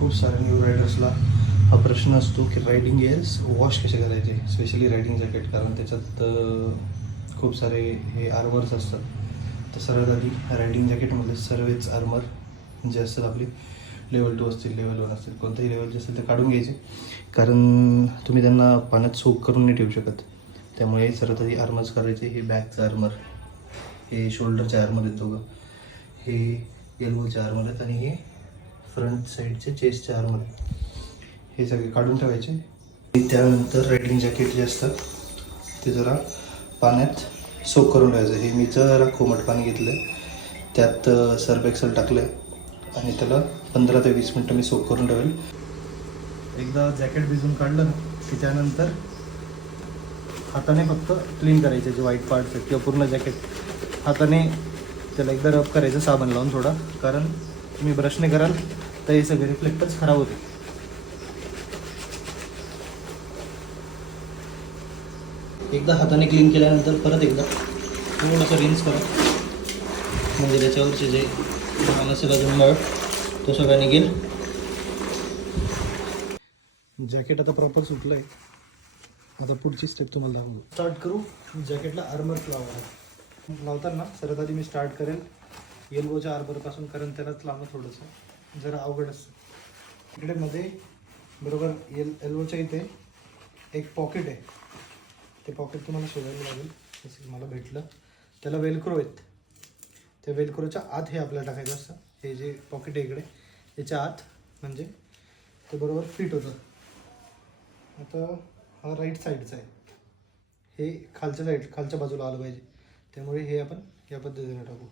खूप साऱ्या न्यू रायडर्सला हा प्रश्न असतो की रायडिंग गिअर्स वॉश कसे करायचे, स्पेशली रायडिंग जॅकेट, कारण त्याच्यात खूप सारे हे आर्मर्स असतात. तर सर्वात आधी रायडिंग जॅकेटमध्ये सर्वच आर्मर जे असतात आपली लेवल 2 असतील, लेवल 1 असतील, कोणत्याही लेवलचे असतील ते काढून घ्यायचे, कारण तुम्ही त्यांना पाण्यात सोक करून नाही ठेवू शकत. त्यामुळे सर्वात आधी आर्मर्स करायचे. हे बॅकचं आर्मर, हे शोल्डरचे आर्मर आहेत दोघं, हे एल्बोचे आर्मर आहेत आणि हे फ्रंट साईडचे चेस्टचे आर्मर आहेत. हे सगळे काढून ठेवायचे. त्यानंतर रायडिंग जॅकेट जे असतात ते जरा पाण्यात सोक करून ठेवायचं. हे मी जरा कोमट पाणी घेतलं आहे, त्यात सर्फ एक्सेल टाकलं आहे आणि त्याला 15 ते 20 मिनटं मी सोक करून ठेवेल. एकदा जॅकेट भिजून काढलं ना की त्यानंतर हाताने फक्त क्लीन करायचे जे व्हाईट पार्ट्स आहेत, किंवा पूर्ण जॅकेट हाताने त्याला एकदा रब करायचं साबण लावून थोडा, कारण तुम्ही ब्रशने कराल तर हे सगळे रिफ्लेक्टर्स खराब होते. एकदा हाताने क्लीन केल्यानंतर परत एकदा थोडंसं रिन्स करा, म्हणजे त्याच्यावरचे जे असेल अजून मळ तो सगळा निघेल. जॅकेट आता प्रॉपर सुटलं आहे. आता पुढची स्टेप तुम्हाला दाखवू. स्टार्ट करू जॅकेटला आर्मर लावताना. सर्वात आधी मी स्टार्ट करेल एल्बोच्या आर्मरपासून, कारण त्यालाच लावणं थोडंसं जरा अवघड असतं. इकडे मध्ये बरोबर एल्बोच्या इथे एक पॉकेट आहे, ते पॉकेट तुम्हाला शोधायला लागेल. जसं की मला भेटलं, त्याला वेलक्रो आहेत. त्या वेलक्रोच्या आत हे आपल्याला टाकायचं असतं. हे जे पॉकेट आहे इकडे याच्या आत, म्हणजे ते बरोबर फिट होतं. आता हा राईट साईडचा आहे, हे खालच्या बाजूला आलं पाहिजे, त्यामुळे हे आपण या पद्धतीने टाकू.